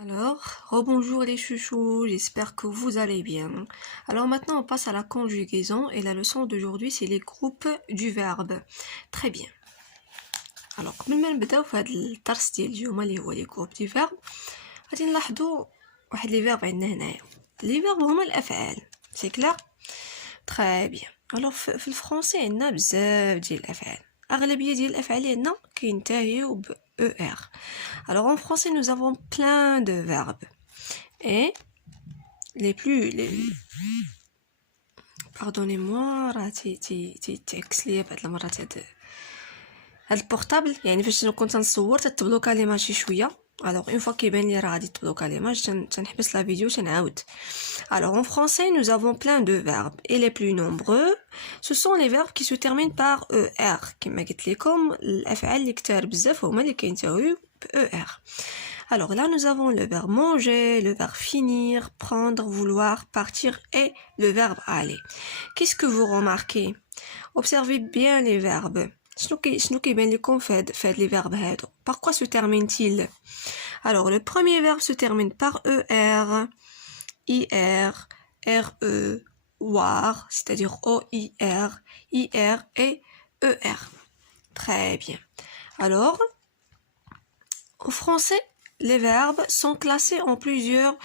Alors, rebonjour les chouchous, j'espère que vous allez bien. Alors maintenant on passe à la conjugaison et la leçon d'aujourd'hui c'est les groupes du verbe. Très bien. Alors قبل ما نبداو في هذا الدرس ديال اليوم اللي هو لي جروب دي فيرب غادي نلاحظوا واحد لي فيرب عندنا هنايا. لي فيرب هما الافعال. سي كلير؟ تري بيان. الوغ في الفرنسي عندنا بزاف ديال الافعال. اغلبيه ديال الافعال اللي عندنا كينتهيو ب ER. Alors en français, nous avons plein de verbes. Et pardonnez-moi, هاد البورطابل يعني فاش كنت نصور تتبلوكا لي ماشي شويه. Alors une fois كيبان لي راه غادي تبلوكا لي ماج تنحبس لا فيديو تنعاود. Alors en français, nous avons plein de verbes et les plus nombreux, ce sont les verbes qui se terminent par ER. كما قلت لكم الافعال اللي كتار بزاف هما اللي كينتهيو ER. Alors là, nous avons le verbe manger, le verbe finir, prendre, vouloir, partir et le verbe aller. Qu'est-ce que vous remarquez? Observez bien les verbes. شنو كيبان لكم في هاد les verbes هادو. Par quoi se termine-t-il? Alors, le premier verbe se termine par ER, IR, RE, WAR, c'est-à-dire OIR, IR et ER. Très bien. Alors, en français, les verbes sont classés en plusieurs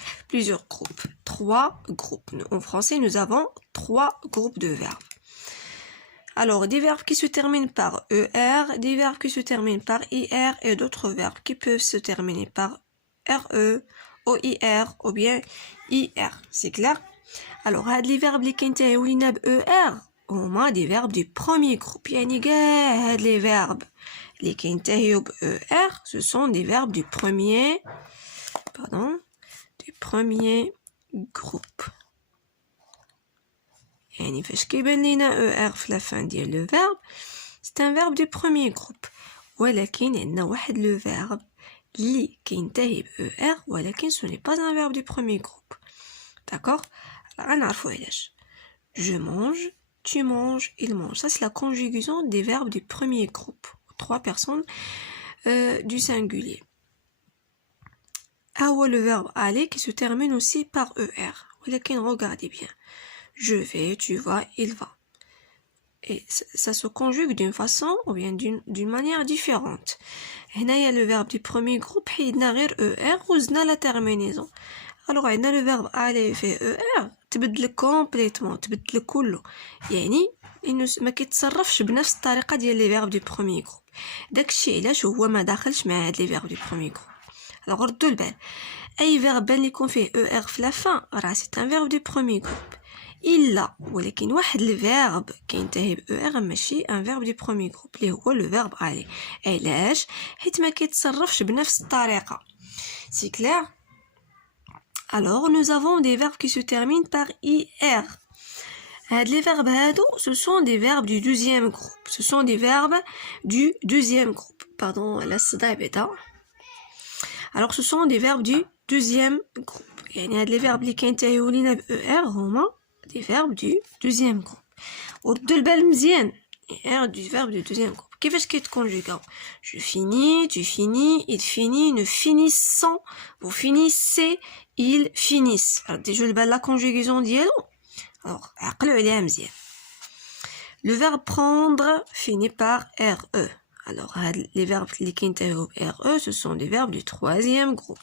groupes. 3 groupes. En français, nous avons 3 groupes de verbes. Alors, des verbes qui se terminent par ER, des verbes qui se terminent par IR et d'autres verbes qui peuvent se terminer par RE, OIR ou bien IR. C'est clair? Alors, les verbes qui كينتهيو ب ER هما des verbes du premier groupe. يعني كاع هاد les verbes اللي كينتهيو ب ER, ce sont des verbes du premier groupe. يعني فاش كيبان لينا ER في la fin ديال le verbe, c'est un verbe du premier groupe. ولكن عندنا واحد le verbe اللي كينتهي ب ER ولكن ce n'est pas un verbe du premier groupe. D'accord? غنعرفوا علاش. Je mange, tu manges, il mange. Ça c'est la conjugaison des verbes du premier groupe. 3 personnes du singulier. هو le verbe aller qui se termine aussi par ER. ولكن regardez bien. Je vais, tu vas, il va. Et ça se conjugue d'une façon ou bien d'une manière différente. هنايا le verbe du premier groupe حيدنا غير ER وزدنا la terminaison. Alors عندنا le verbe aller fait ER تبدل complètement تبدل كله. يعني انه ما كيتصرفش بنفس الطريقه ديال لي فيرب دو بروميير جروب. داكشي علاش هو ما داخلش مع هاد لي فيرب دو بروميير جروب. alors ردوا البال اي فيرب بان ليكون فيه ER في لا فان راه سي ان فيرب دو بروميير جروب. الا ولكن واحد الفيرب كينتهي ب ER ماشي ان فيرب دو بروميير جروب اللي هو لو فيرب aller. علاش؟ حيت ما كيتصرفش بنفس الطريقه. سي كلير؟ Alors, nous avons des verbes qui se terminent par IR. Les verbes هادو, ce sont des verbes du deuxième groupe. Ce sont des verbes du deuxième groupe. Pardon, la صداع بدا. Alors, ce sont des verbes du deuxième groupe. يعني هاد les verbes اللي كينتهيو لينا ب ER هما des verbes du deuxième groupe. وردوا البال مزيان. IR du verbe du deuxième groupe. كيفاش كيتكونجوغاو؟ Je finis, tu finis, il finit, nous finissons, vous finissez, ils finissent. déjà la conjugaison ديالو. alors عقلوا عليها مزيان. le verbe prendre finit par RE. alors les verbes اللي كينتهيو ب RE ce sont des verbes du troisième groupe.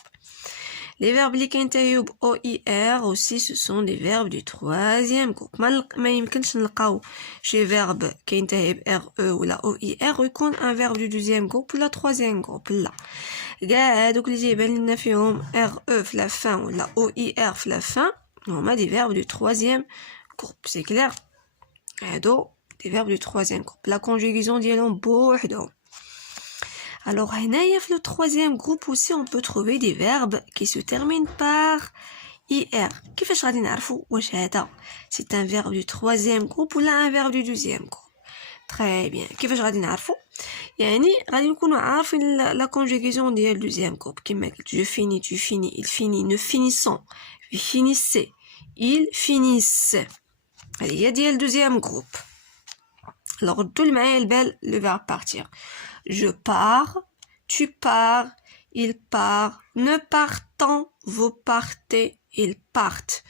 les verbes اللي كينتهيو ب OIR aussi ce sont des verbes du troisième groupe. ما يمكنش نلقاو شي verbe كينتهي ب RE ولا OIR ويكون un verbe du deuxième groupe ولا troisième groupe. لا كاع هادوك اللي تيبان لنا فيهم RE في la fin ولا OIR في la fin هما des verbes du troisième groupe. c'est clair? هادو des verbes du troisième groupe. la conjugaison ديالهم بوحدهم. Alors, في le troisième groupe aussi, on peut trouver des verbes qui se terminent par IR. كيفاش غادي نعرفوا واش هذا c'est un verbe du troisième groupe ولا un verbe du deuxième groupe? Très bien. كيفاش غادي نعرفوا؟ يعني غادي نكونوا عارفين la conjugaison ديال deuxième groupe كما قلت je finis, tu finis, il finit, nous finissons, vous finissez, ils finissent. هذه هي ديال deuxième groupe. alors ردوا معايا البال le verbe partir. Je pars, tu pars, il part. Ne partant, vous partez, ils partent.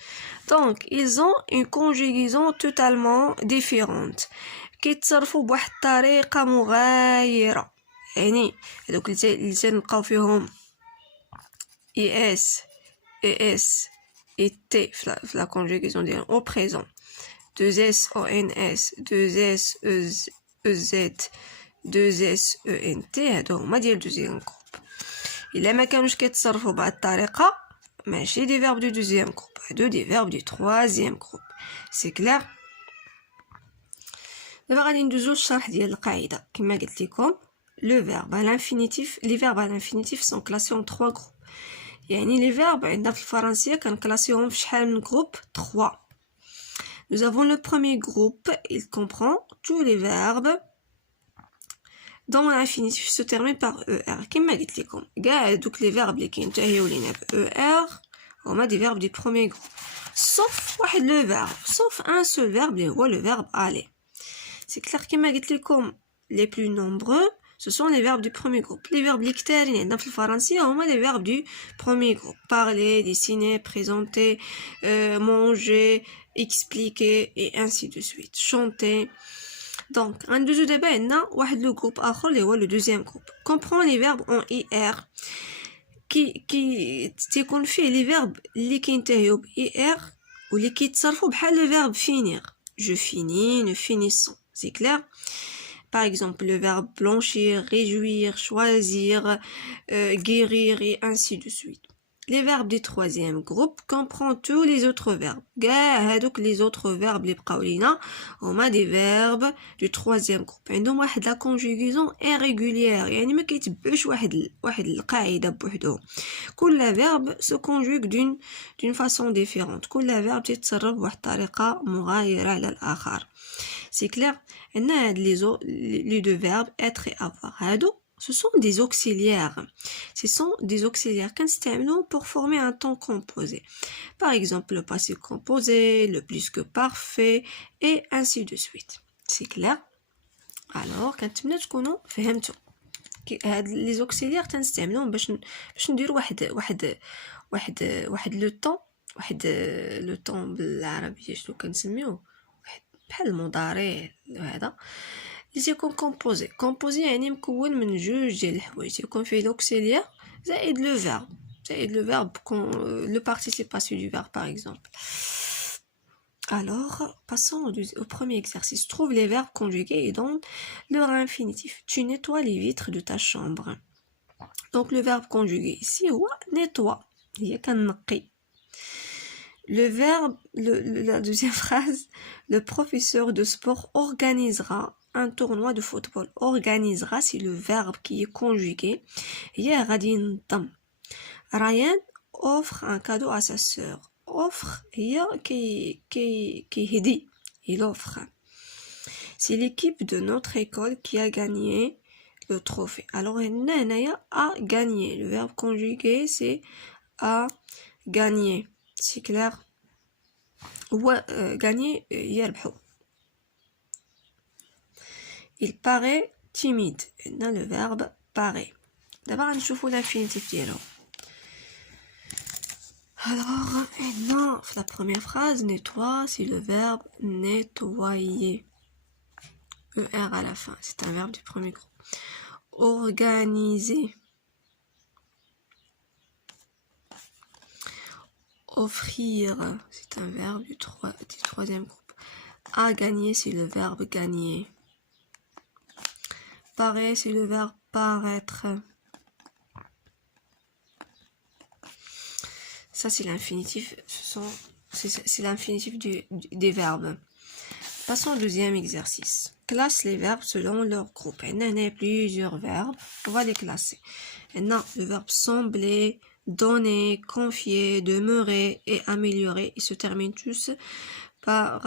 Donc, ils ont une conjugaison totalement différente. كيتصرفوا بواحد الطريقة مغايرة. يعني هذوك اللي تنلقاو فيهم es, es et t في la conjugaison ديالهم au présent. 2s ons, 2s ez, 2s ent هادو هما ديال دوزيام جروب. الا ما كانوش كيتصرفوا بهاد الطريقه ماشي دي فيرب دو دوزيام جروب، هادو دي فيرب دو تروازيام جروب. سي كلير. دابا غادي ندوزو للشرح ديال القاعده. كما قلت لكم لو فيرب à l'infinitif les verbes à l'infinitif sont classés en 3 groupes. يعني les verbes عندنا في الفرنسيه كنكلاسيوهم في شحال من جروب 3. Nous avons le premier groupe, il comprend tous les verbes dont l'infinitif se termine par ER. كما قلت لكم كاع دوك les verbes اللي كينتهيو لينا ب ER هما des verbes du premier groupe. Sauf واحد le verbe, sauf un seul verbe اللي هو le verbe aller. C'est clair كما قلت لكم les plus nombreux ce sont les verbes du premier groupe. Les verbes اللي كتارين عندنا في الفرنسية هما les verbes du premier groupe. Parler, dessiner, présenter, manger, expliquer et ainsi de suite. Chanter. Donc, ندوزو دابا عندنا واحد لو جروب آخر اللي هو le deuxième groupe. Comprend les verbes en IR كي تيكون فيه les verbes اللي كينتهيو ب IR واللي كيتصرفوا بحال le verbe finir. Je finis, nous finissons. C'est clair? Par exemple, le verbe blanchir, réjouir, choisir, guérir et ainsi de suite. Les verbes du troisième groupe comprennent tous les autres verbes. Donc les autres verbes les بقاولينا هما des verbes du troisième groupe. عندهم واحد la conjugaison irrégulière. يعني ما كيتبعوش واحد القاعدة بوحدهم. كل verbe se conjugue d'une façon différente. كل verbe تتصرف بواحد الطريقة مغايرة على الآخر. C'est clair? Les deux verbes être et avoir. Ce sont des auxiliaires. Ce sont des auxiliaires qu'installons pour former un temps composé. Par exemple, le passé composé, le plus que parfait, et ainsi de suite. C'est clair? Alors, quand tu تكونوا فهمتوا les auxiliaires تنستعملوهم باش نديروا واحد لو طون لو طون بالعربيه شنو كنسميوه بحال المضارع هذا اللي تيكون كومبوزي يعني مكون من جوج ديال الحوايج تيكون فيه لوكسيليير زائد لو فيرب le participe passé du verbe par exemple. Alors passons au premier exercice. Trouve les verbes conjugués et donne leur infinitif. Tu nettoies les vitres de ta chambre. Donc le verbe conjugué ici هو nettoie هي كنقي. Le verbe, la deuxième phrase, le professeur de sport organisera un tournoi de football. Organisera, c'est le verbe qui est conjugué. Hier, غادي ينظم. Ryan offre un cadeau à sa sœur. Offre, هي كيهدي. Il offre. C'est l'équipe de notre école qui a gagné le trophée. Alors, هنايا a gagné. Le verbe conjugué, c'est a gagné. C'est clair? هو gagner يربحو. Il paraît timide. هنا le verbe paraît. دابا غنشوفوا l'infinitif ديالو. Alors هنا في la première phrase nettoie c'est le verbe nettoyer. ER à la fin, c'est un verbe du premier groupe. Organiser. Offrir, c'est un verbe du troisième groupe. À gagner, c'est le verbe gagner. Paraître, c'est le verbe paraître. Ça, c'est l'infinitif. C'est l'infinitif des verbes. Passons au deuxième exercice. Classe les verbes selon leur groupe. Il y a plusieurs verbes. On va les classer. Maintenant, le verbe sembler, donner, confier, demeurer et améliorer. Ils se terminent tous par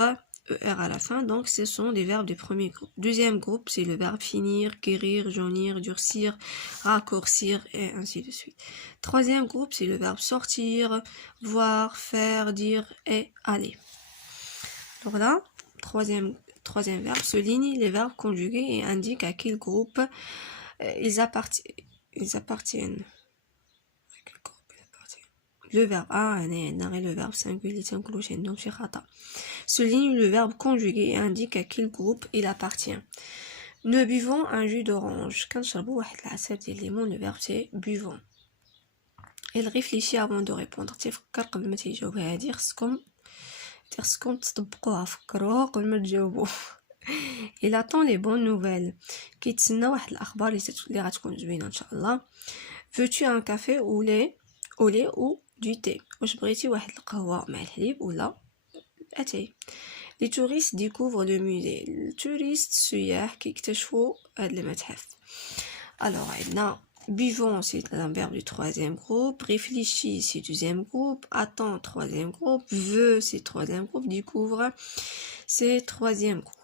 ER à la fin. Donc, ce sont des verbes du premier groupe. Deuxième groupe, c'est le verbe finir, guérir, jaunir, durcir, raccourcir et ainsi de suite. Troisième groupe, c'est le verbe sortir, voir, faire, dire et aller. Alors là, troisième verbe souligne les verbes conjugués et indique à quel groupe ils appartiennent. le verbe A, le verbe singulier, donc c'est khata. Souligne le verbe conjugué et indique à quel groupe il appartient. Nous buvons un jus d'orange. كنشربوا واحد العصير ديال الليمون, le verbe c'est buvons. Il réfléchit avant de répondre. تفكر قبل ما تيجاوب. هادي خصكم تطبقوها, فكروها قبل ما تجاوبوا. Il attend les bonnes nouvelles. كيتسنى واحد الاخبار اللي غتكون زوينه ان شاء الله. Veux-tu un café au lait ou du thé? واش بغيتي واحد القهوه مع الحليب ولا اتاي؟ Les touristes découvrent le musée. Les touristes سياح كيكتشفوا هذا المتحف. Alors عندنا buvons c'est un verbe du troisième groupe, réfléchis c'est deuxième groupe, attends troisième groupe, veut c'est troisième groupe, découvre c'est troisième groupe.